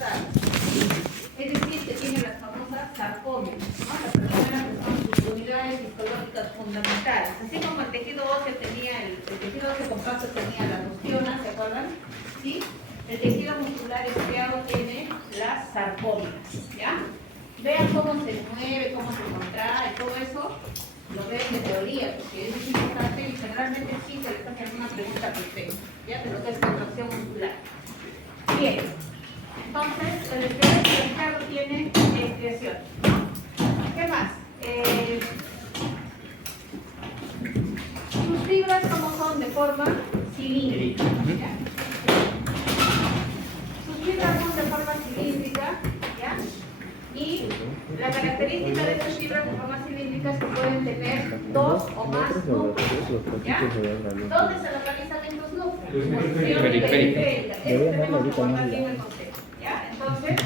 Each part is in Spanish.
transversales. Es decir, que tiene las famosas sarcómeras, ¿no? Las personas que son sus unidades histológicas fundamentales. Así como el tejido óseo tenía, el tejido óseo compacto tenía las ostionas, ¿se acuerdan? ¿Sí? El tejido muscular estriado tiene las sarcómeras, ¿ya? Vean cómo se mueve, cómo se contrae, todo eso lo ven de teoría, porque es importante y generalmente sí se les hace alguna pregunta perfecta, ¿ya? De lo que es contracción muscular. Bien, entonces el estriado tiene estriación, ¿no? ¿Qué más? Sus fibras, ¿cómo son? De forma cilíndrica, ¿ya? Sus fibras son de forma cilíndrica, ¿ya? Y la característica de estas fibras de forma cilíndrica es que pueden tener dos o más núcleos, ¿ya? ¿Dónde se localizan estos núcleos? Posición periférica. Eso tenemos que guardar bien el concepto, ¿ya? Entonces,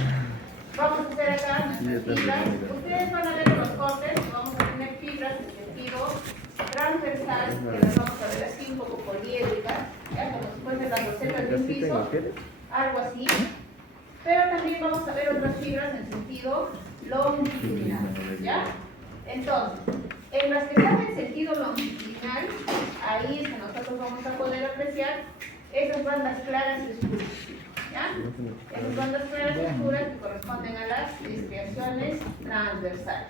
vamos a hacer acá nuestras fibras. Ustedes van a ver en los cortes que vamos a tener fibras en sentido transversal, que las vamos a ver así un poco poliédricas, ¿ya? Como si fuesen las rosetas de un piso, algo así. Pero también vamos a ver otras fibras en sentido longitudinal, ¿ya? Entonces, en las que están en sentido longitudinal, ahí es que nosotros vamos a poder apreciar esas bandas claras y oscuras, ¿ya? Esas bandas claras y oscuras que corresponden a las estriaciones transversales.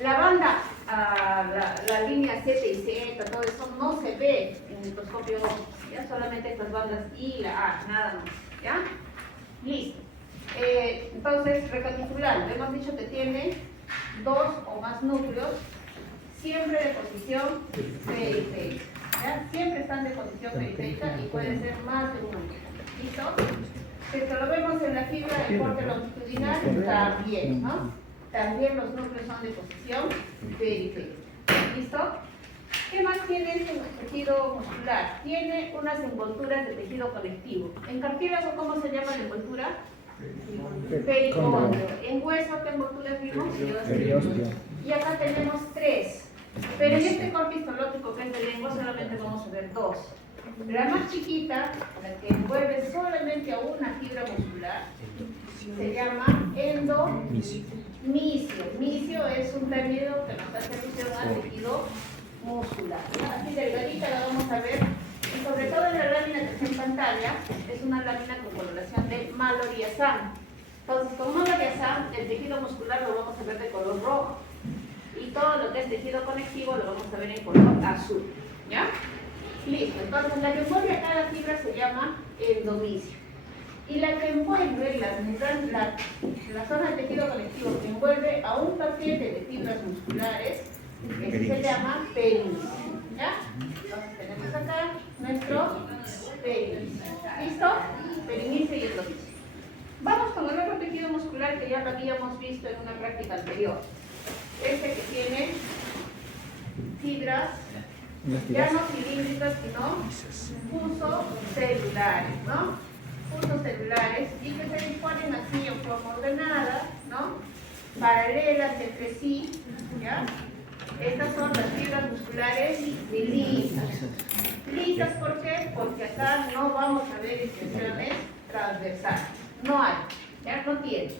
La banda, la línea Z y Z, todo eso no se ve en el microscopio, ¿ya? Solamente estas bandas I y la A, nada más, ¿ya? Listo. Entonces, recapitulando, hemos dicho que tiene dos o más núcleos, siempre de posición periférica, ¿ya? Siempre están de posición periférica y pueden ser más de uno. ¿Listo? Si lo vemos en la fibra de corte longitudinal, también, ¿no? También los núcleos son de posición periférica. ¿Listo? ¿Qué más tiene este tejido muscular? Tiene unas envolturas de tejido conectivo. En cartílago, ¿cómo se llama la envoltura? Pericóndrio. En hueso, ¿qué envolturas vimos? Periósteo. Y acá tenemos tres. Pero en este corte histológico que es de lengua solamente vamos a ver dos. La más chiquita, la que envuelve solamente a una fibra muscular, se llama endomisio. Misio es un término que nos hace alusión al tejido muscular. Así delgadita la vamos a ver. Y sobre todo en la lámina que está en pantalla, es una lámina con coloración de Mallory-Assam. Entonces, con Mallory-Assam, el tejido muscular lo vamos a ver de color rojo. Y todo lo que es tejido conectivo lo vamos a ver en color azul. ¿Ya? Listo. Entonces, la que envuelve a cada fibra se llama endomisio. Y la que envuelve, la zona del tejido conectivo que envuelve a un paquete de fibras musculares, ese se llama perinisio. ¿Ya? Entonces tenemos acá nuestro perinisio. ¿Listo? Perinisio y endomisio. Vamos con el otro tejido muscular que ya lo habíamos visto en una práctica anterior. Este que tiene fibras ya no cilíndricas, sino fusocelulares, ¿no? Fusocelulares y que se disponen así en forma ordenada, ¿no? Paralelas entre sí, ¿ya? Estas son las fibras musculares lisas. Lisas, ¿por qué? Porque acá no vamos a ver extensiones transversales. No hay, ya no tiene.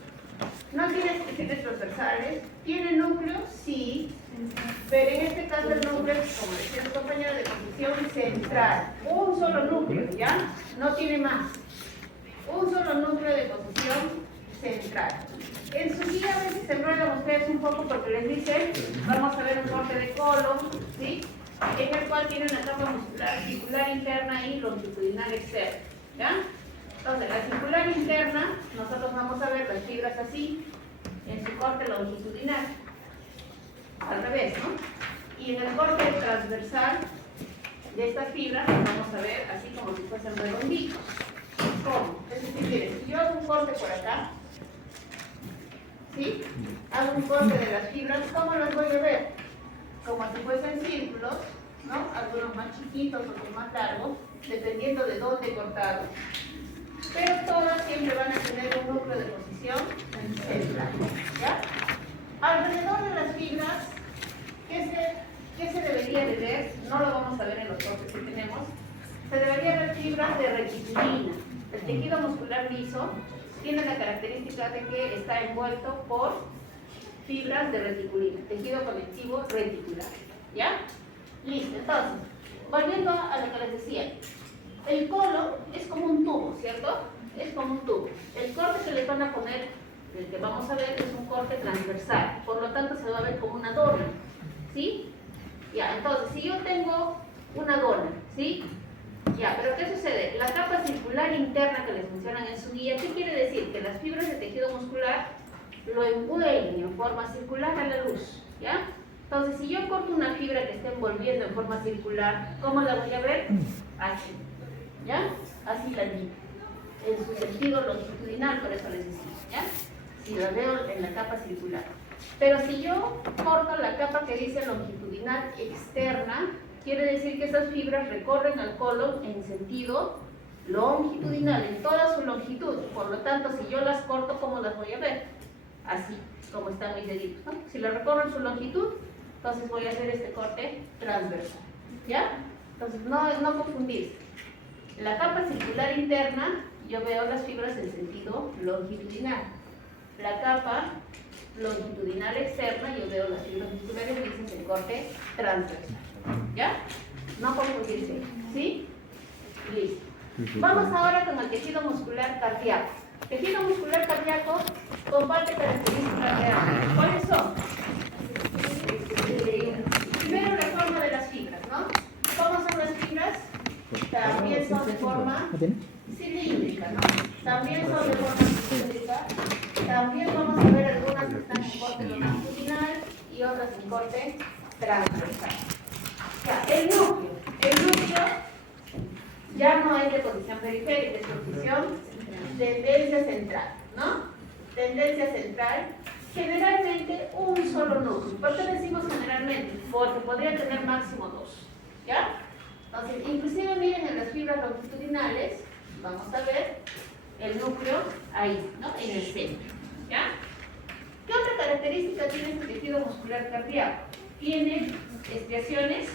No tiene extensiones transversales. ¿Tiene núcleo? Sí. Pero en este caso el núcleo, como decía el compañero, de posición central. Un solo núcleo, ¿ya? No tiene más. Un solo núcleo de posición central. En su guía a veces se enredan ustedes un poco porque les dicen, vamos a ver un corte de colon, ¿sí? En el cual tiene una capa muscular circular interna y longitudinal externa, ¿ya? Entonces, la circular interna, nosotros vamos a ver las fibras así, en su corte longitudinal, al revés, ¿no? Y en el corte transversal de estas fibras, las vamos a ver así como si fuesen redonditos. ¿Cómo? Es decir, miren, si yo hago un corte por acá, ¿sí? Hago un corte de las fibras, ¿cómo las voy a ver? Como si fuesen círculos, ¿no? Algunos más chiquitos, otros más largos, dependiendo de dónde he cortado. Pero todas siempre van a tener un núcleo de posición central, ¿ya? Alrededor de las fibras, ¿qué se debería de ver? No lo vamos a ver en los cortes que tenemos. Se debería ver fibras de reticulaina. El tejido muscular liso tiene la característica de que está envuelto por fibras de reticulina, tejido conectivo reticular. ¿Ya? Listo, entonces, volviendo a lo que les decía, el colon es como un tubo, ¿cierto? Es como un tubo. El corte que les van a poner, el que vamos a ver, es un corte transversal, por lo tanto se va a ver como una dona, ¿sí? Ya, entonces, si yo tengo una dona, ¿sí? Ya, pero ¿qué sucede? La capa circular interna que les mencionan en su guía, ¿qué quiere decir? Que las fibras de tejido muscular lo envuelven en forma circular a la luz, ¿ya? Entonces, si yo corto una fibra que esté envolviendo en forma circular, ¿cómo la voy a ver? Así, ¿ya? Así la digo, en su sentido longitudinal, por eso les decía, ¿ya? Si la veo en la capa circular. Pero si yo corto la capa que dice longitudinal externa, quiere decir que esas fibras recorren al colon en sentido longitudinal, en toda su longitud. Por lo tanto, si yo las corto, ¿cómo las voy a ver? Así, como están mis deditos, ¿no? Si las recorro en su longitud, entonces voy a hacer este corte transversal, ¿ya? Entonces, no confundirse. La capa circular interna, yo veo las fibras en sentido longitudinal. La capa longitudinal externa, yo veo las fibras musculares y ese es el corte transversal. ¿Ya? No confundirse, ¿sí? Listo. Vamos ahora con el tejido muscular cardíaco. Tejido muscular cardíaco comparte características reales. ¿Cuáles son? Primero, la forma de las fibras, ¿no? ¿Cómo son las fibras? También son de forma cilíndrica, ¿no? También son de forma cilíndrica. También vamos a ver algunas que están en corte longitudinal y otras en corte transversal. Ya, el núcleo ya no es de posición periférica, es posición tendencia central, ¿no? Tendencia central, generalmente un solo núcleo. ¿Por qué decimos generalmente? Porque podría tener máximo dos, ¿ya? Entonces, inclusive miren en las fibras longitudinales, vamos a ver el núcleo ahí, ¿no? En el centro, ¿ya? ¿Qué otra característica tiene este tejido muscular cardíaco? Tiene estriaciones.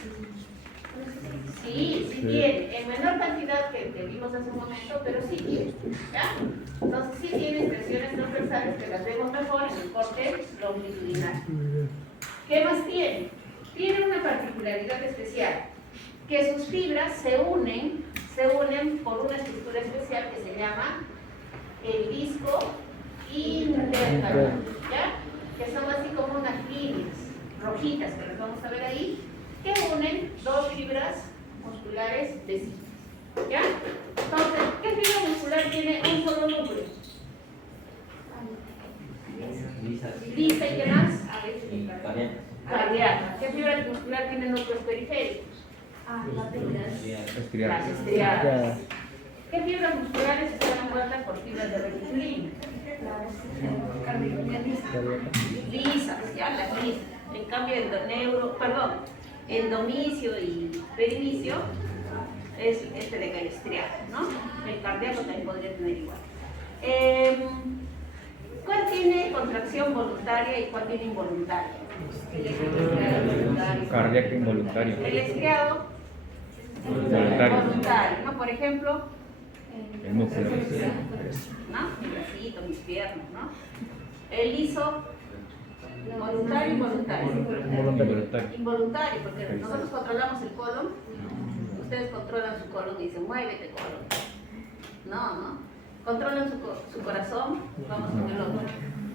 Sí tiene, en menor cantidad que vimos hace un momento, pero sí tiene, ¿ya? Entonces sí tiene estriaciones transversales que las vemos mejor en el corte longitudinal. ¿Qué más tiene? Tiene una particularidad especial, que sus fibras se unen por una estructura especial que se llama el disco intercalado, ¿ya? Que son así como unas líneas rojitas que las vamos a ver ahí, que unen dos fibras musculares vecinas, ¿ya? Entonces, ¿qué fibra muscular tiene un solo núcleo? Lisa y ¿qué más? Cardíaca. ¿Qué fibra muscular tiene núcleos periféricos? Las estriadas. ¿Qué fibras musculares están envueltas por fibras de reticulina? Lisas, ya las lisas. En cambio, endomicio y perinicio es este de estriado, ¿no? El cardíaco también podría tener igual. ¿Cuál tiene contracción voluntaria y cuál tiene involuntaria? Cardíaco involuntario. El estriado voluntario, ¿no? Por ejemplo, El músculo. ¿no? Mi bracito, mis piernas, ¿no? El liso, voluntario, involuntario. Involuntario, porque nosotros controlamos el colon, ustedes controlan su colon y dicen, muévete colon. No. Controlan su corazón, vamos con el otro.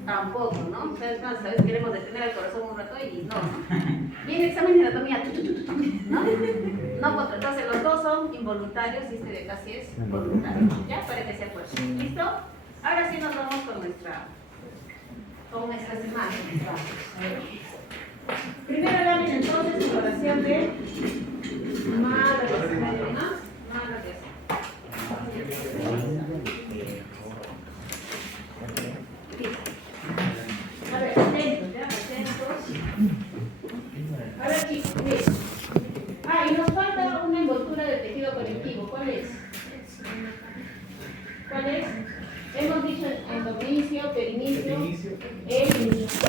Tampoco, ¿no? Ustedes no, ¿sabes? Queremos detener el corazón un rato y no. Viene examen de anatomía, ¿no? No, entonces los dos son involuntarios y este de casi es voluntario, ¿ya? Para que se acuerden. ¿Listo? Ahora sí nos vamos con nuestras imágenes. Primera lámina entonces, exploración de madres, ¿no? A ver, atentos, ya, atentos. A ver, chicos, miren. Y nos falta una envoltura de tejido conectivo. ¿Cuál es? Hemos dicho endomicio, perinicio,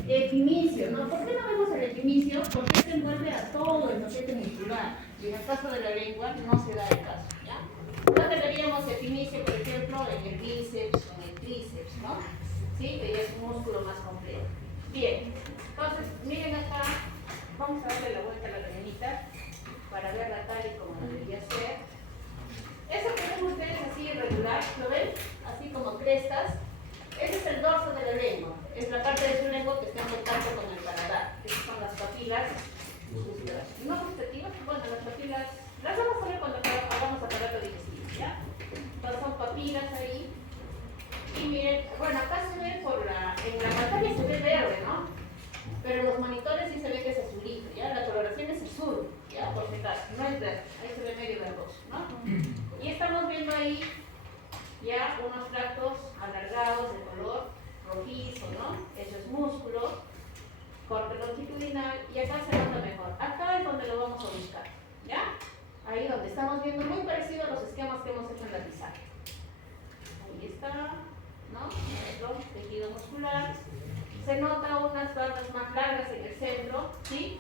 epimicio, ¿no? ¿Por qué no vemos el epimicio? Porque se envuelve a todo el paquete muscular. Y en el caso de la lengua no se da el caso, ¿ya? ¿Dónde veríamos epimicio, por ejemplo? En el bíceps o en el tríceps, ¿no? ¿Sí? Que ya es un músculo más completo. Bien, entonces miren acá, vamos a darle la vuelta a la cadenita para verla tal y como debería ser. Eso que ven ustedes así irregular, ¿lo ven? Así como crestas. Ese es el dorso de la lengua, es la parte de su lengua que está en contacto con el paladar. Esas son las papilas no gustativas, bueno, las papilas, las vamos a ver cuando hagamos aparato digestivo, ¿ya? Entonces son papilas ahí. Y miren, bueno, acá se ve en la pantalla se ve verde, ¿no? Pero en los monitores sí se ve que es azulito, ¿ya? La coloración es azul, ¿ya? Por si acaso, no es verde, ahí se ve medio verdoso, ¿no? Y estamos viendo ahí ya unos tractos alargados de color rojizo, ¿no? Eso es músculo, corte longitudinal, y acá se nota mejor. Acá es donde lo vamos a buscar, ¿ya? Ahí donde estamos viendo muy parecido a los esquemas que hemos hecho en la pizarra. Ahí está, ¿no? Nuestro tejido muscular. Se nota unas bandas más largas en el centro, ¿sí?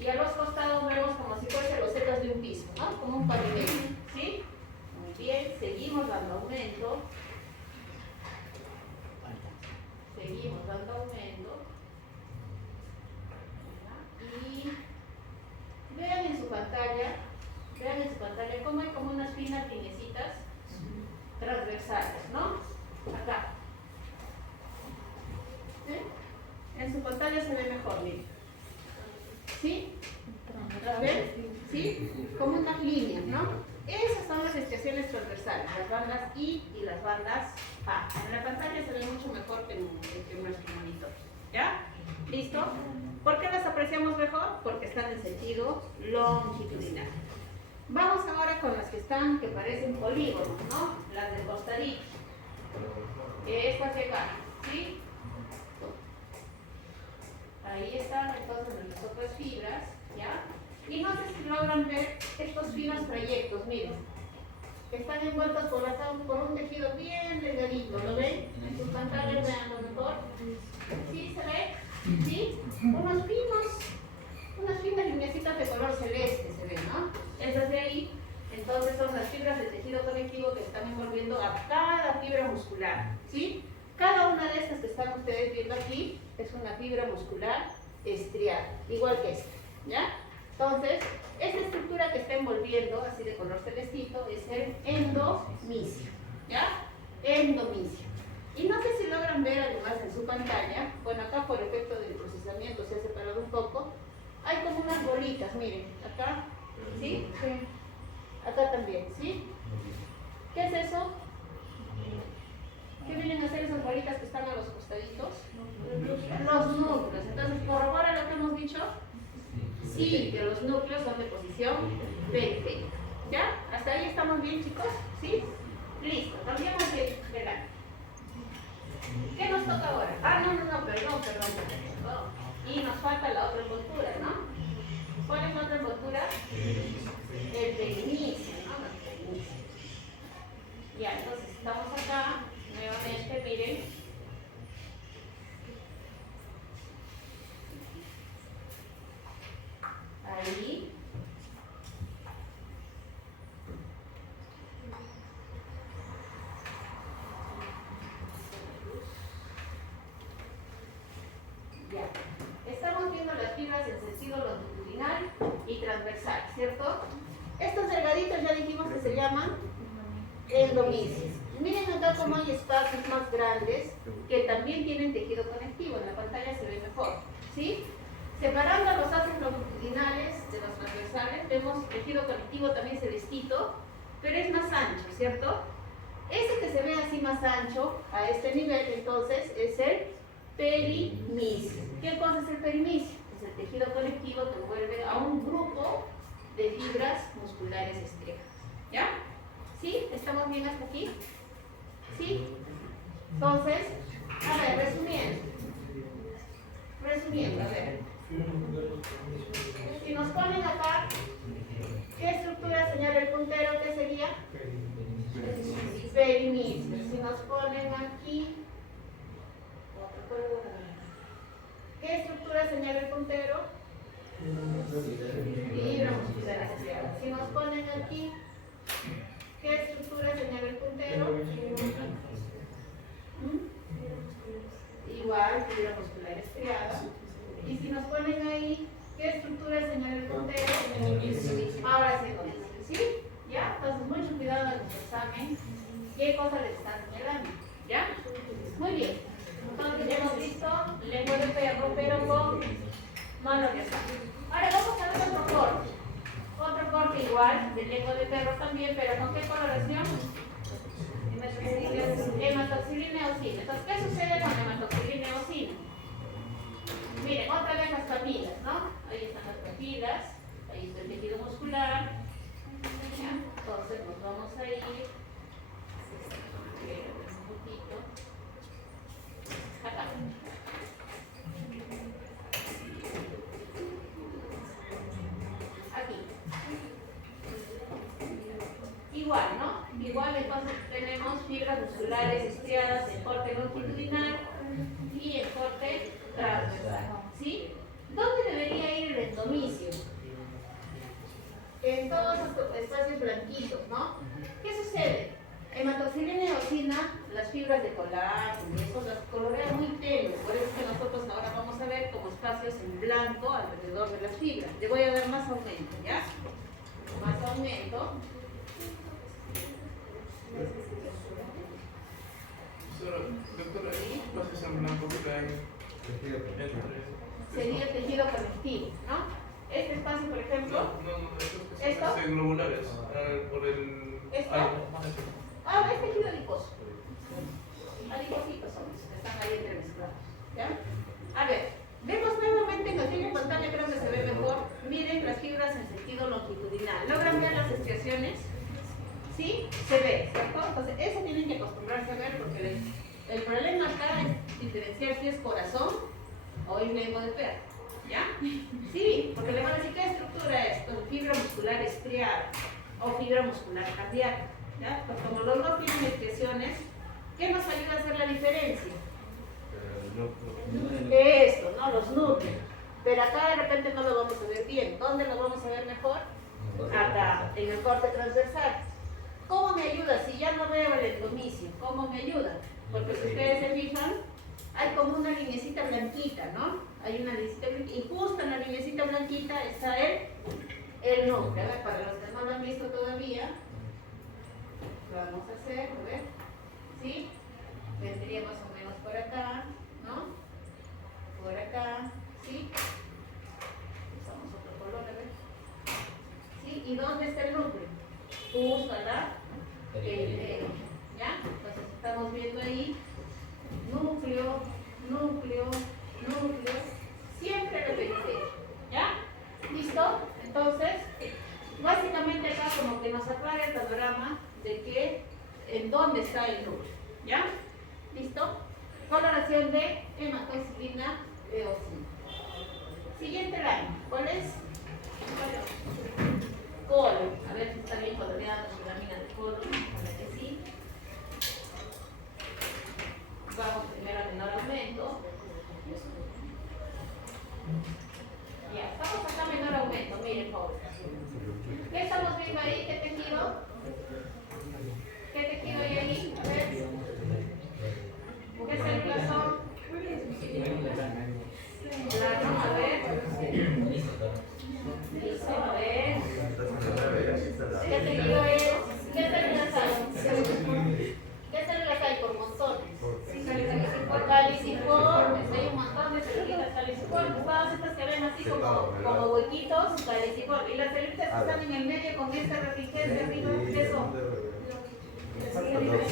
Y a los costados vemos como si fuesen los losetas de un piso, ¿no? Como un pavimento, ¿sí? Muy bien, seguimos dando aumento. Seguimos dando aumento. Y vean en su pantalla cómo hay como unas finas lineecitas transversales, ¿no? Acá. ¿Sí? En su pantalla se ve mejor, miren. ¿Sí? ¿Las ven? ¿Sí? Como unas líneas, ¿no? Esas son las estiaciones transversales, las bandas I y las bandas A. En la pantalla se ve mucho mejor que en nuestro monitor. ¿Ya? ¿Listo? ¿Por qué las apreciamos mejor? Porque están en sentido longitudinal. Vamos ahora con las que parecen polígonos, ¿no? Las de costadito. Estas de acá, ¿sí? Ahí están entonces nuestras otras fibras, ¿ya? Y no sé si logran ver estos finos trayectos, miren. Están envueltos por acá por un tejido bien delgadito, ¿lo ven? En sus pantallas vean lo mejor. ¿Sí se ve? ¿Sí? Unas finas lineecitas de color celeste se ven, ¿no? Esas de ahí, entonces son las fibras del tejido conectivo que están envolviendo a cada fibra muscular, ¿sí? Cada una de estas que están ustedes viendo aquí es una fibra muscular estriada, igual que esta, ¿ya? Entonces, esta estructura que está envolviendo, así de color celestito, es el endomisio, ¿ya? Endomisio. Y no sé si logran ver además en su pantalla, bueno, acá por efecto del procesamiento se ha separado un poco, hay como unas bolitas, miren, acá, ¿sí? Sí. Acá también, ¿sí? ¿Qué es eso? ¿Qué vienen a hacer esas bolitas que están a los costaditos? Los núcleos. Entonces, ¿corrobora lo que hemos dicho? Sí, que los núcleos son de posición periférica. ¿Ya? ¿Hasta ahí estamos bien, chicos? ¿Sí? Listo, cambiamos de lado. ¿Qué nos toca ahora? Perdón. Y nos falta la otra envoltura, ¿no? ¿Cuál es la otra envoltura? El perinecio, ¿no? El perinecio. Ya, entonces estamos acá, nuevamente, miren. Ahí. Ya. Estamos viendo las fibras en sentido longitudinal y transversal, ¿cierto? Estos delgaditos ya dijimos que se llaman endomisios. Miren acá cómo hay espacios más grandes que también tienen tejido conectivo. En la pantalla se ve mejor, ¿sí? Separando los haces longitudinales de los transversales, vemos tejido conectivo también celestito, pero es más ancho, ¿cierto? Ese que se ve así más ancho, a este nivel, entonces, es el perimisio. ¿Qué cosa es el perimisio? Es el tejido conectivo que envuelve a un grupo de fibras musculares estriadas. ¿Ya? ¿Sí? ¿Estamos bien hasta aquí? ¿Sí? Entonces, a ver, resumiendo, a ver. Si nos ponen acá, ¿qué estructura señala el puntero? ¿Qué sería? Perimisio. Si nos ponen aquí, ¿qué estructura señala el puntero? Fibra muscular estriada. Si nos ponen aquí, ¿qué estructura señala el puntero? igual, fibra muscular estriada. Y si nos ponen ahí, ¿qué estructura señala el puntero? Ahora sí conoce, ¿sí? ¿Ya? Entonces, mucho cuidado en el examen. ¿Qué cosa les están señalando? ¿Ya? Muy bien. Entonces, ya hemos visto lengua de perro, pero con mano de asado. Ahora vamos a ver otro corte. Otro corte igual, de lengua de perro también, pero ¿con qué coloración? Hematoxilina eosina. Entonces, ¿qué sucede con hematoxilina eosina? Miren, otra vez las papilas, ¿no? Ahí están las papilas, ahí está el tejido muscular. ¿Ya? Entonces, nos vamos a ir. Un poquito. Acá. Aquí. Igual, ¿no? Igual entonces tenemos fibras musculares estriadas en corte longitudinal y en corte transversal. ¿Sí? ¿Dónde debería ir el endomisio? En todos estos espacios blanquitos, ¿no? ¿Qué sucede? Hematoxilina eosina, las fibras de colágeno, eso las colorea muy tenues, por eso es que nosotros ahora vamos a ver como espacios en blanco alrededor de las fibras. Le voy a dar más aumento, ¿ya? Más aumento. Doctora, ¿qué en blanco que hay? Sería tejido conectivo, ¿no? Este espacio, por ejemplo. No, ¿Esto? globulares. Por el. ¿Esto? Es tejido adiposo. Adipocitos son los que están ahí entremezclados. ¿Ya? A ver, vemos nuevamente en el tiempo pantalla, creo que se ve mejor. Miren las fibras en sentido longitudinal. ¿Logran ver las estriaciones? ¿Sí? Se ve, ¿cierto? Entonces, eso tienen que acostumbrarse a ver porque el problema acá es diferenciar si es corazón o es lengua de perro. ¿Ya? Sí, porque le van a decir qué estructura es, pues, fibra muscular estriada o fibra muscular cardíaca. ¿Ya? Pues como los dos tienen estriaciones, ¿qué nos ayuda a hacer la diferencia? Esto, ¿no? Los núcleos. Pero acá de repente no lo vamos a ver bien. ¿Dónde lo vamos a ver mejor? Acá, en el corte transversal. ¿Cómo me ayuda? Si ya no veo el endomisio, ¿cómo me ayuda? Porque si ustedes se fijan, hay como una linecita blanquita, ¿no? Hay una linecita blanquita, y justo en la linecita blanquita está el núcleo. A ver, para los que no lo han visto todavía, lo vamos a hacer, a ver, ¿sí? Vendría más o menos por acá, ¿no? Por acá, ¿sí? Usamos otro color, a ver. ¿Sí? ¿Y dónde está el núcleo? Justo acá. ¿Ya? Entonces estamos viendo ahí núcleo, núcleo, núcleo, siempre repetido. ¿Ya? ¿Listo? Entonces, básicamente acá como que nos aclara el panorama de que en dónde está el núcleo. ¿Ya? ¿Listo? Coloración de hematoxilina eosina. Siguiente lámina. ¿Cuál es? Colon. A ver si está bien coloreada su lámina de colon. Para que sí. Vamos primero a menor aumento. Ya, estamos acá a menor aumento. Miren, jóvenes. ¿Qué estamos viendo ahí? ¿Qué tejido? ¿Qué tejido hay ahí? A ver. ¿Qué células son? Plano, a ver. Listo, a ver. ¿Qué tejido es? ¿Qué células hay? ¿Qué células hay por montones? Caliciformes, hay un montón de células caliciformes. Todas estas que ven así como huequitos, caliciformes. Y las células que están en el medio con esta resistencia arriba, ¿qué son? Células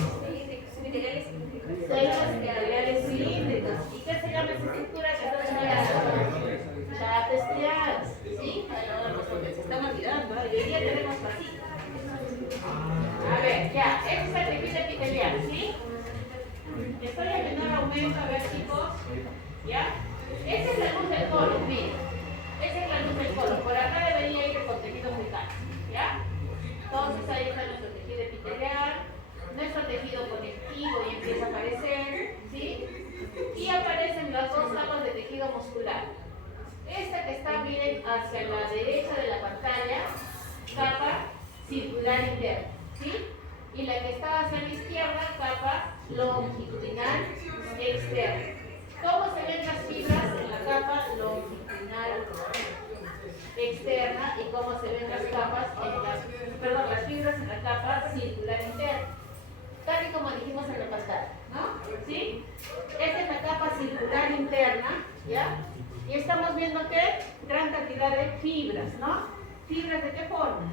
epiteliales cilíndricas. ¿Y qué se llama esa estructura que está señalada? Chapas estriadas. ¿Sí? Se están olvidando, ¿eh? Y hoy día tenemos pasitas. A ver, ya, este es el tejido epitelial, ¿sí? Estoy a menor aumento, a ver, chicos. ¿Ya? Esa es la luz del colon, miren. Esa es la luz del colon. Por acá debería ir el contenido bucal. ¿Ya? Entonces ahí está nuestro tejido epitelial, nuestro tejido conectivo y empieza a aparecer, ¿sí? Y aparecen las dos capas de tejido muscular. Esta que está, miren, hacia la derecha de la pantalla, capa circular interna, ¿sí? Y la que está hacia la izquierda, capa longitudinal externa. ¿Cómo se ven las capas, las fibras en la capa circular interna. Tal y como dijimos en la pasada, ¿no? ¿Sí? Esta es la capa circular interna, ¿ya? Y estamos viendo que gran cantidad de fibras, ¿no? ¿Fibras de qué forma?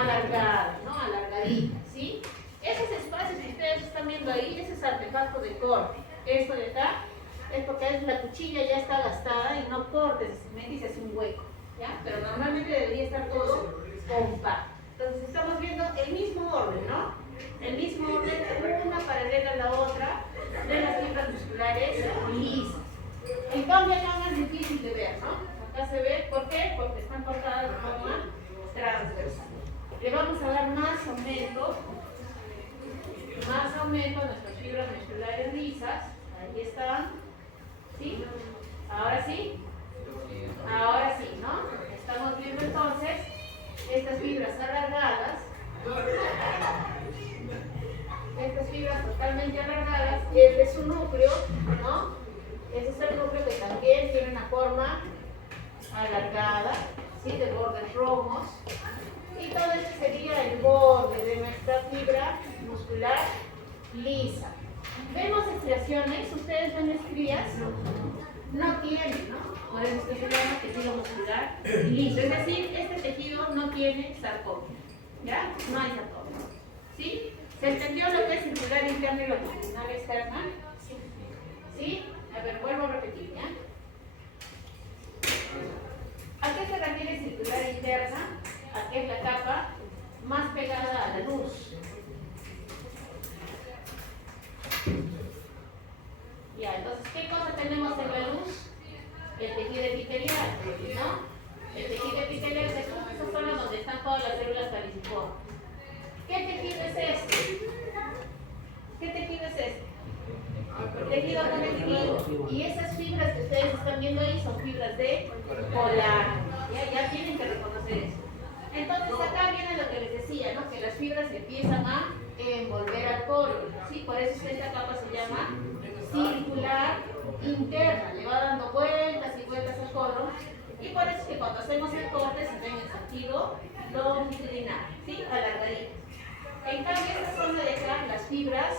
Alargadas, ¿no? Alargaditas, ¿sí? Esos espacios que ustedes están viendo ahí, ese es artefacto de corte. Esto de acá es porque la cuchilla ya está gastada y no cortes, y se hace un hueco, ¿ya? Pero normalmente debería estar todo compacto. Entonces estamos viendo el mismo orden, ¿no? El mismo orden, una paralela a la otra, de las fibras musculares lisas. En cambio acá es más difícil de ver, ¿no? Acá se ve, ¿por qué? Porque están cortadas de forma transversal. Le vamos a dar más aumento a nuestras fibras musculares lisas. Ahí están. ¿Sí? Ahora sí. Ahora sí, ¿no? Estamos viendo entonces estas fibras alargadas. Estas fibras totalmente alargadas. Este es su núcleo, ¿no? Ese es el núcleo que también tiene una forma alargada, ¿sí? De bordes romos. Y todo este sería el borde de nuestra fibra muscular lisa. ¿Vemos estriaciones? ¿Ustedes ven estrías? No tienen, ¿no? Por eso es que se llama tejido muscular liso. Es decir, este tejido no tiene sarcómero. ¿Ya? No hay sarcómero. ¿Sí? ¿Se entendió lo que es circular interna y longitudinal externa? ¿Sí? A ver, vuelvo a repetir, ¿ya? ¿A qué se refiere circular interna? A que es la capa más pegada a la luz. Ya, entonces, ¿qué cosa tenemos en la luz? El tejido epitelial, ¿no? El tejido epitelial es esa zona donde están todas las células caliciformes. ¿Qué tejido es este? ¿Qué tejido es este? Tejido conectivo. Y esas fibras que ustedes están viendo ahí son fibras de colágeno. Ya tienen que reconocer eso. Entonces acá viene lo que les decía, ¿no? Que las fibras empiezan a envolver al colon, ¿sí? Por eso es que esta capa se llama circular interna, le va dando vueltas y vueltas al colon, y por eso es que cuando hacemos el corte se ven en sentido longitudinal, ¿sí? Alargaditas. En cambio, esta zona de acá, las fibras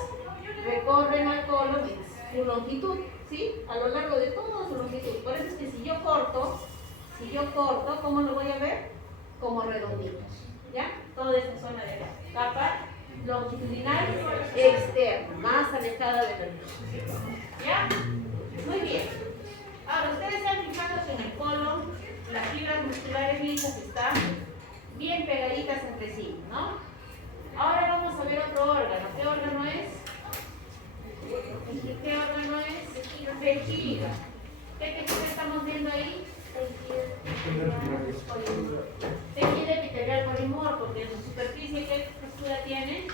recorren al colon en su longitud, ¿sí? A lo largo de toda su longitud. Por eso es que si yo corto, ¿cómo lo voy a ver? Como redonditos, ¿ya? Toda esta zona de acá, capa longitudinal externa, más alejada de la luz, ¿ya? Muy bien. Ahora, ustedes se han fijado que en el colon las fibras musculares lisas están bien pegaditas entre sí, ¿no? Ahora vamos a ver otro órgano. ¿Qué órgano es? ¿Qué órgano es? Vejiga. ¿Qué tejido estamos viendo ahí? Tejido epitelial polimorfo, porque en su superficie, ¿qué estructura tiene?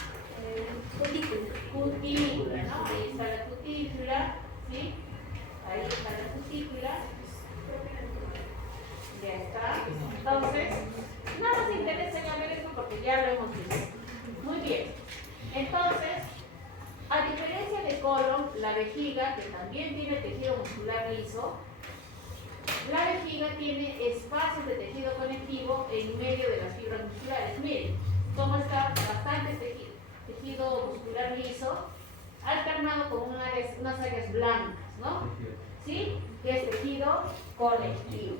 Cutícula, ¿no? Ahí está la cutícula, ¿sí? Ahí está la cutícula. Ya está. Entonces, no nos interesa ya ver esto porque ya lo hemos visto. Muy bien. Entonces, a diferencia de colon, la vejiga, que también tiene tejido muscular liso, la vejiga tiene espacios de tejido conectivo en medio de las fibras musculares. Miren cómo está bastante tejido muscular liso, alternado con unas áreas blancas, ¿no? ¿Sí? Que es tejido conectivo.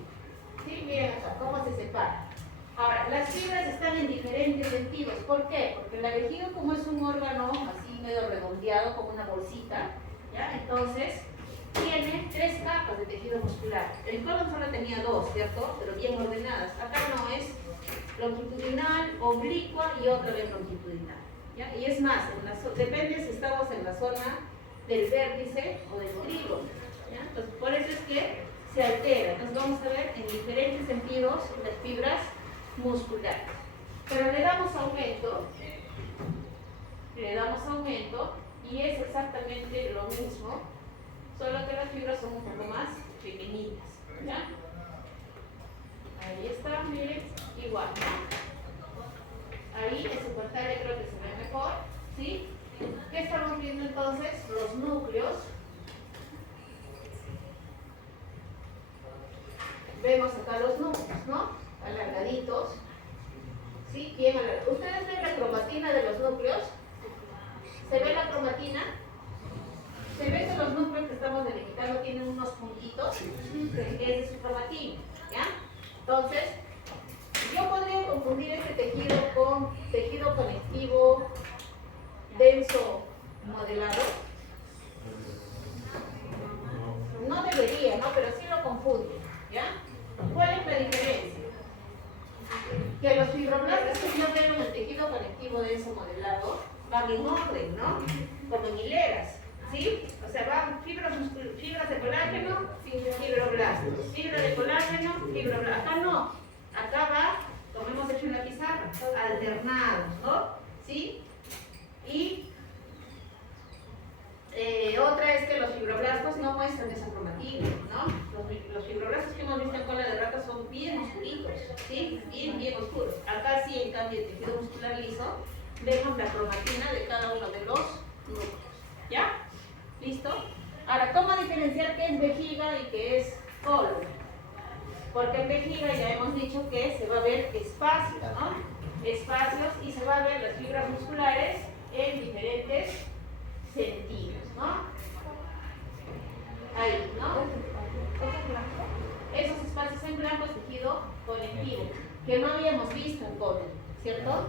¿Sí? Miren acá, cómo se separa. Ahora, las fibras están en diferentes sentidos. ¿Por qué? Porque la vejiga, como es un órgano así medio redondeado, como una bolsita, ¿ya? Entonces, tiene 3 capas de tejido muscular. El colon solo tenía 2, ¿cierto? Pero bien ordenadas. Acá no, es longitudinal, oblicua y otra vez longitudinal, ¿ya? Y es más, depende si estamos en la zona del vértice o del trígono, ¿ya? Entonces, por eso es que se altera. Entonces, vamos a ver en diferentes sentidos las fibras musculares. Pero le damos aumento y es exactamente lo mismo, solo que las fibras son un poco más pequeñitas, ¿ya? Ahí está, miren, igual, ¿no? Ahí en su pantalla creo que se ve mejor, ¿sí? ¿Qué estamos viendo entonces? Los núcleos. Vemos acá los núcleos, ¿no? alargaditos, ¿sí? Bien alargados. ¿Ustedes ven la cromatina de los núcleos? ¿Se ve la cromatina? ¿Se ve que los núcleos que estamos delimitando tienen unos puntitos? Ese es su cromatina, ¿ya? Entonces, yo podría confundir este tejido con tejido conectivo denso modelado. No debería, ¿no? Pero sí lo confundo, ¿ya? ¿Cuál es la diferencia? Que los fibroblastos que yo veo en el tejido conectivo denso modelado van en orden, ¿no? Como en hileras, ¿sí? O sea, van fibras de colágeno, fibroblastos, fibra de colágeno, fibroblastos. Acá no, acá va, como hemos hecho en la pizarra, alternados, ¿no? ¿Sí? Y otra es que los fibroblastos no muestran esa cromatina, ¿no? Los fibroblastos que hemos visto en cola de rata son bien oscuritos, ¿sí? Bien oscuros. Acá sí, en cambio, el tejido muscular liso, vemos la cromatina de cada uno de los núcleos, ¿ya? ¿Listo? Ahora, ¿cómo diferenciar qué es vejiga y qué es colon? Porque en vejiga ya hemos dicho que se va a ver espacios, ¿no? Espacios, y se va a ver las fibras musculares en diferentes sentidos, ¿no? Ahí, ¿no? Esos espacios en blanco es tejido conectivo, que no habíamos visto en colon, ¿cierto?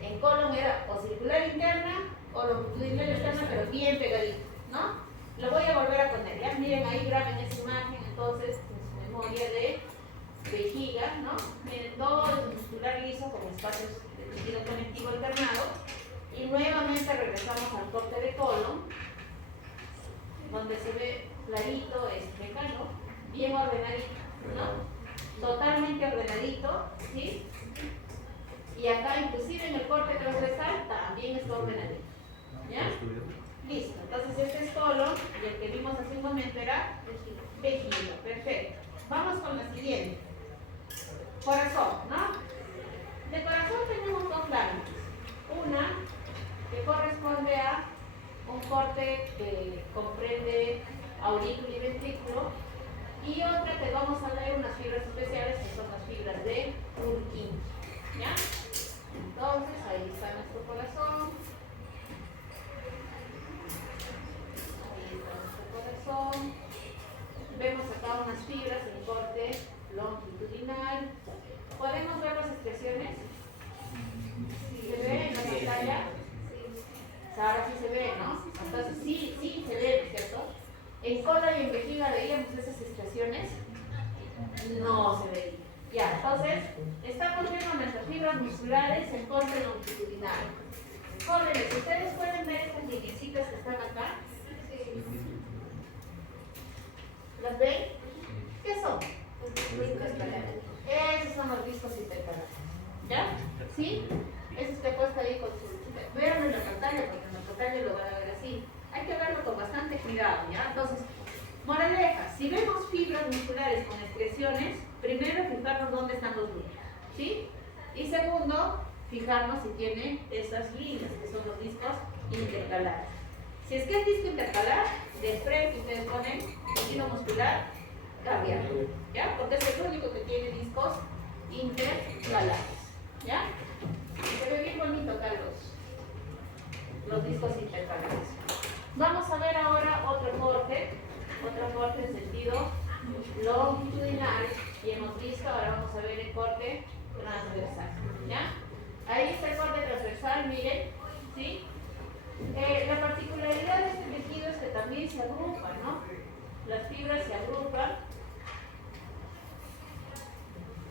En colon era o circular interna o longitudinal externa, pero bien pegadito, ¿no? Lo voy a volver a poner, ¿ya? Miren ahí, graben esa imagen, entonces, en su memoria de vejiga, ¿no? Miren, todo es muscular liso con espacios de tejido conectivo alternado. Y nuevamente regresamos al corte de colon, donde se ve clarito este mecano, bien ordenadito, ¿no? Totalmente ordenadito, ¿sí? Y acá, inclusive en el corte transversal, también está ordenadito, ¿ya? Listo, entonces este es colon, y el que vimos hace un momento era vejiga, perfecto. Vamos con la siguiente. Corazón, ¿no? De corazón tenemos dos láminas. Una que corresponde a un corte que comprende aurículo y ventrículo, y otra que vamos a ver unas fibras especiales que son las fibras de Purkinje, ¿ya? Entonces ahí está nuestro corazón, ahí está nuestro corazón, vemos acá unas fibras en corte longitudinal. ¿Podemos ver las expresiones? ¿Se ve en la pantalla? Ahora sí se ve, ¿no? Entonces sí se ve, ¿cierto? En cola y en vejiga veíamos esas expresiones, no se veía. Ya, entonces estamos viendo nuestras fibras musculares en corte longitudinal. Jóvenes, ¿ustedes pueden ver estas lineecitas que están acá? ¿Las ven? ¿Qué son? Esos son los discos intercalares. ¿Ya? ¿Sí? Eso usted puesta ahí con su... Vean en la pantalla, porque en la pantalla lo van a ver así. Hay que verlo con bastante cuidado, ¿ya? Entonces, moraleja, si vemos fibras musculares con excreciones, primero fijarnos dónde están los núcleos, ¿sí? Y segundo, fijarnos si tiene esas líneas, que son los discos intercalares. Si es que es disco intercalar, de frente ustedes ponen tejido muscular cardíaco, ¿ya? Porque es el único que tiene discos intercalares, ¿ya? Se ve bien bonito acá los discos intercalares. Vamos a ver ahora otro corte en sentido longitudinal, y hemos visto, ahora vamos a ver el corte transversal, ¿ya? Ahí está el corte transversal, miren, ¿sí? La particularidad de este tejido es que también se agrupa, ¿no? Las fibras se agrupan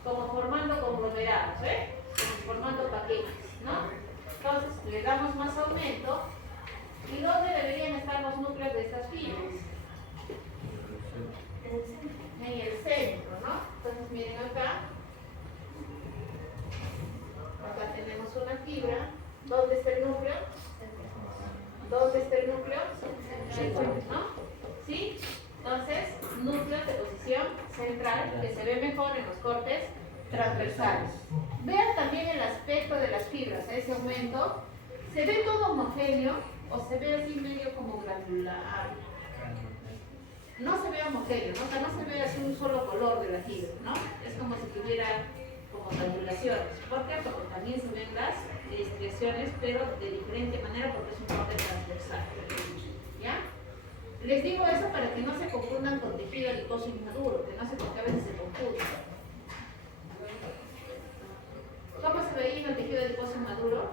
como formando conglomerados, formando paquetes, ¿no? Entonces le damos más aumento. ¿Y dónde deberían estar los núcleos de estas fibras? En el centro, ¿no? Entonces miren acá. Acá tenemos una fibra. ¿Dónde está el núcleo? ¿Dónde está el núcleo? Central, ¿no? ¿Sí? Entonces, núcleo de posición central, que se ve mejor en los cortes transversales. Vean también el aspecto de las fibras, ese aumento. ¿Se ve todo homogéneo o se ve así medio como granular? No se ve homogéneo, ¿no? O sea, no se ve así un solo color de la fibra, ¿no? Es como si tuviera como angulaciones. ¿Por qué? Porque también se ven las estriaciones, pero de diferente manera porque es un corte transversal. ¿Ya? Les digo eso para que no se confundan con tejido adiposo inmaduro, que no sé por qué a veces se confunde. ¿Cómo se veía en el tejido adiposo inmaduro?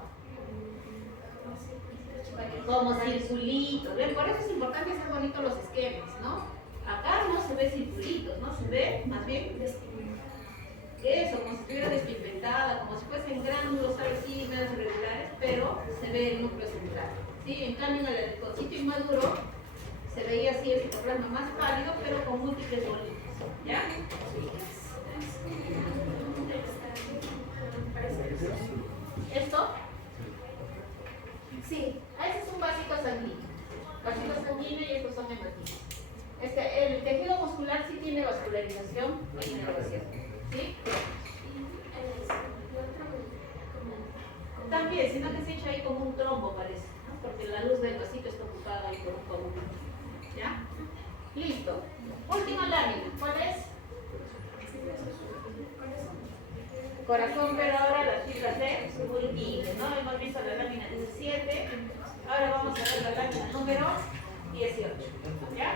Como circulitos. ¿Ven? Por eso es importante hacer bonitos los esquemas, ¿no? Acá no se ve circulitos, ¿no? Se ve más bien eso, como si estuviera despigmentada, como si fuesen gránulos, ¿sabes? Sí, medios irregulares, pero se ve el núcleo central. ¿Sí? En cambio, en el adipocito inmaduro se veía así el citoplasma más pálido, pero con múltiples bolitas. ¿Ya? ¿Esto? Sí, ese es un vasito sanguíneo. Vasito sanguíneo y estos son hematitas. El tejido muscular sí tiene vascularización e inervación. ¿Sí? También, sino que se echa ahí como un trombo, parece, ¿no? Porque la luz del vasito está ocupada ahí por un común. ¿Ya? Listo. Última lámina. ¿Cuál es? Corazón, pero ahora las fibras de Purkinje, ¿no? Hemos visto la lámina 17. Ahora vamos a ver la lámina número 18. ¿Ya?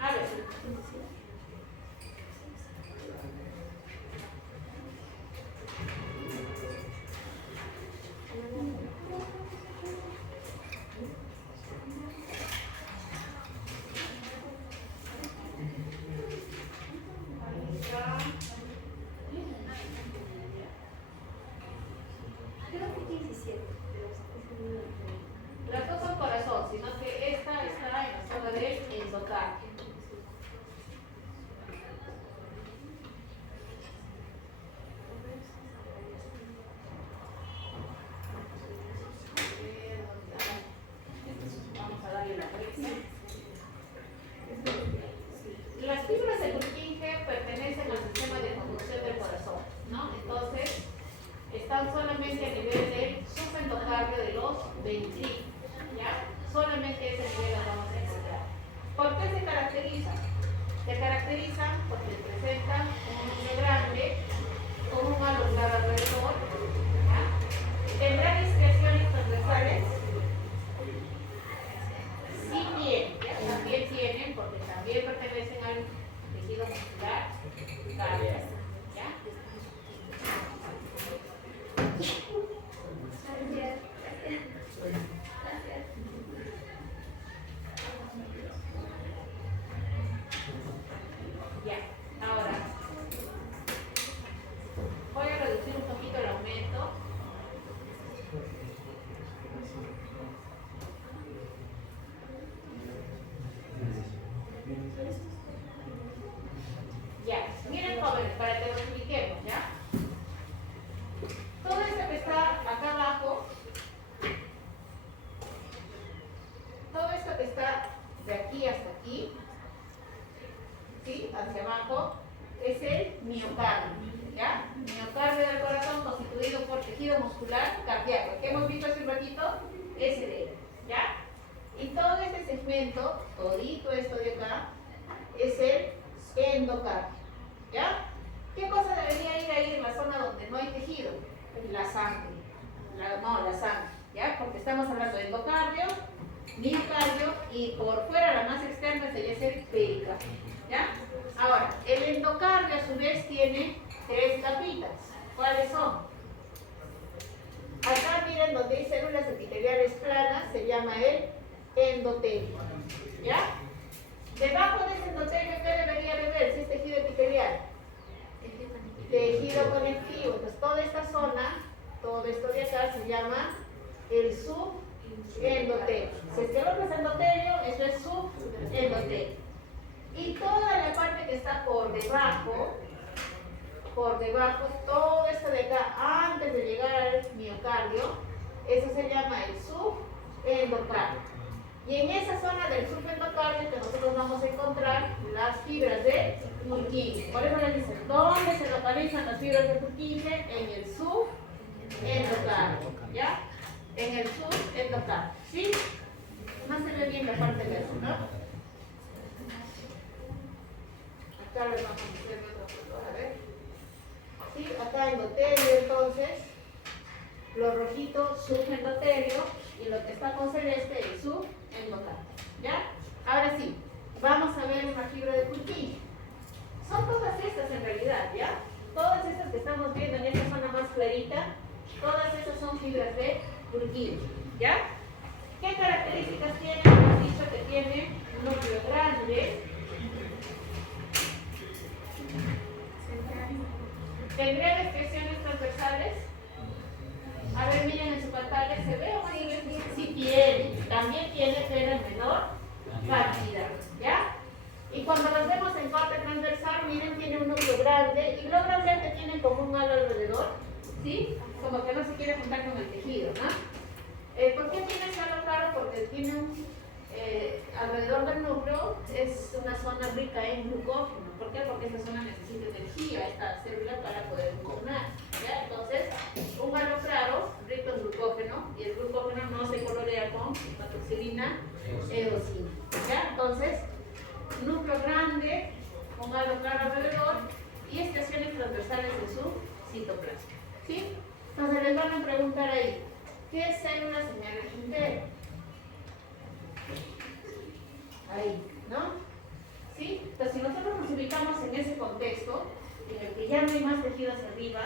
A ver. Las dos son corazón, sino que esta está en la zona del endocardio. Vamos a darle la recta. Las fibras de Purkinje pertenecen al sistema de conducción del corazón, ¿no? Entonces, están solamente a nivel del subendocardio de los ventrículos, ¿ya? Solamente ese nivel las vamos a encontrar. ¿Por qué se caracterizan? Se caracterizan porque presentan un núcleo grande con un halo claro alrededor, ¿ya? ¿Tendrán isquiaciones transversales? Sí tienen, ¿ya? También tienen, porque también pertenecen al tejido muscular cardiaco, ¿ya? Ya, ahora voy a reducir un poquito el aumento. Ya, miren jóvenes, para que lo expliquemos, ¿ya? Todo esto que está acá abajo, todo esto que está de aquí hasta aquí, ¿sí? Hacia abajo, es el miocardio, ¿ya? Miocardio del corazón constituido por tejido muscular cardíaco, que hemos visto hace un ratito, ese de él, ¿ya? Y todo este segmento, todito esto de acá, es el endocardio, ¿ya? ¿Qué cosa debería ir ahí en la zona donde no hay tejido? La sangre, la sangre, ¿ya? Porque estamos hablando de endocardio, miocardio y por fuera la más externa sería el pericardio, ¿ya? Ahora, el endocardio a su vez tiene tres capitas. ¿Cuáles son? Acá miren donde hay células epiteliales planas, se llama el endotelio, ¿ya? Debajo de ese endotelio, ¿qué debería de ver si es tejido epitelial? Tejido conectivo. Entonces toda esta zona, todo esto de acá se llama el subendotelio. Si es que el otro es endotelio, eso es subendotelio. Y toda la parte que está por debajo, todo esto de acá, antes de llegar al miocardio, eso se llama el subendocardio. Y en esa zona del subendocardio que nosotros vamos a encontrar las fibras de Purkinje. Por eso les dicen, ¿dónde se localizan las fibras de Purkinje? En el subendocardio, ¿ya? En el subendocardio, ¿sí? No se ve bien la parte de eso, ¿no? Acá les vamos a hacer otra foto, a ver. ¿sí? Acá endotelio, entonces, lo rojito subendotelio y lo que está con celeste es subendocardio, ¿ya? Ahora sí, vamos a ver una fibra de Purkinje. Son todas estas en realidad, ¿ya? Todas estas que estamos viendo en esta zona más clarita, todas estas son fibras de Purkinje, ¿ya? ¿Qué características tiene? Hemos dicho que tiene un núcleo grande. ¿Tendría restricciones transversales? A ver, miren en su pantalla, ¿se ve o no se ve? Sí tiene, también tiene, pero en menor cantidad, ¿ya? Y cuando las vemos en corte transversal, miren, tiene un núcleo grande y logran ver que tienen como un halo alrededor, ¿sí? Como que no se quiere juntar con el tejido, ¿no? ¿Por qué tiene ese halo claro? Porque tiene alrededor del núcleo, es una zona rica en glucógeno. ¿Por qué? Porque esta zona necesita energía, esta célula, para poder gluconar, ¿ya? Entonces, un halo claro, rico en glucógeno, y el glucógeno no se colorea con hepatoxilina eosina, ¿ya? Entonces, núcleo grande, un halo claro alrededor y estaciones transversales de su citoplasma, ¿sí? Entonces les van a preguntar ahí, ¿qué célula señala el Quintero? Ahí, ¿no? ¿Sí? Entonces si nosotros nos ubicamos en ese contexto, en el que ya no hay más tejido hacia arriba,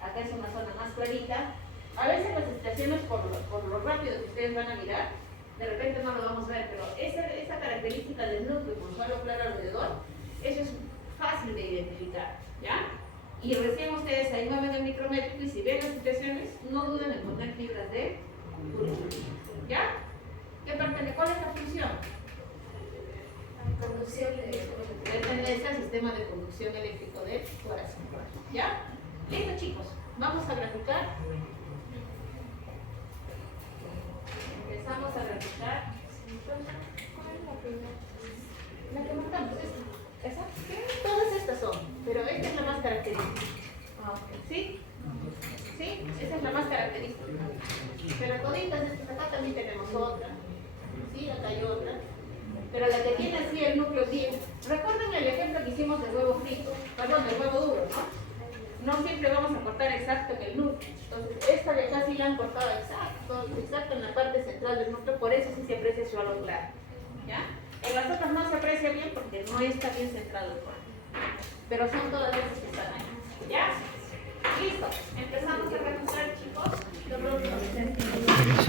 acá es una zona más clarita, a veces las estaciones por lo rápido que ustedes van a mirar, de repente no lo vamos a ver, pero esa característica del núcleo con su halo claro alrededor, eso es fácil de identificar, ¿ya? Y recién ustedes ahí mueven el micrométrico y si ven las situaciones, no duden en poner fibras de Purkinje, ¿ya? ¿Qué pertenece? ¿Cuál es la función? Conducción pertenece al sistema de conducción eléctrico del corazón, ¿ya? Listo, chicos, vamos a graficar. Empezamos a graficar. ¿Cuál es la primera? La que marcamos, esta. ¿Esa? Todas estas son, pero esta es la más característica. ¿Sí? ¿Sí? Esa es la más característica. Pero toditas estas acá también tenemos otra. ¿Sí? Acá hay otra. Pero la que tiene así el núcleo bien. Recuerden el ejemplo que hicimos del huevo frito, perdón, del huevo duro, ¿no? No siempre vamos a cortar exacto en el núcleo. Entonces, esta de acá sí la han cortado exacto en la parte central del núcleo, por eso sí se aprecia su halo claro, ¿ya? En las otras no se aprecia bien porque no está bien centrado el cuadro. Pero son todas esas que están ahí, ¿ya? Listo, empezamos a realizar, chicos.